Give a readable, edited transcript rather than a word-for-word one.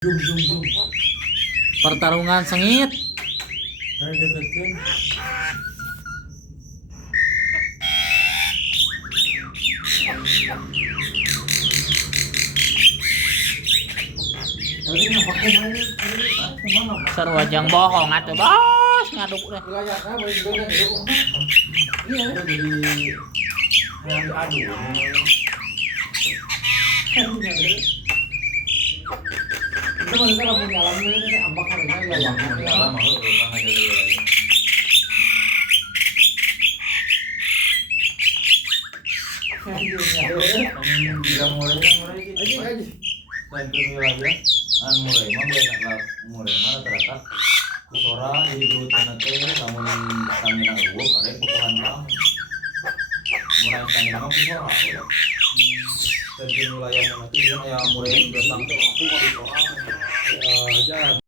Jum. Pertarungan sengit. Ayo deketkeun. Tadi nampak main kemana? Sarua jang bohong atuh bos ngaduk deh. Wilayahnya boleh juga gitu. Iya, udah jadi yang diadu. Itu maksudnya kamu nyalamin ini ambak harinya ya ambak nyala mau orang aja dulu. Bisa mulai aja. Dan wilayah an mulai mah biasa lah mulai mah rata-rata kusora jadi dulu teh lamun stamina eueuh arek bukuhan tang mulai stamina mah kusora ya. Dan wilayah mana tuh aya mulai datang tuh aku kusora aja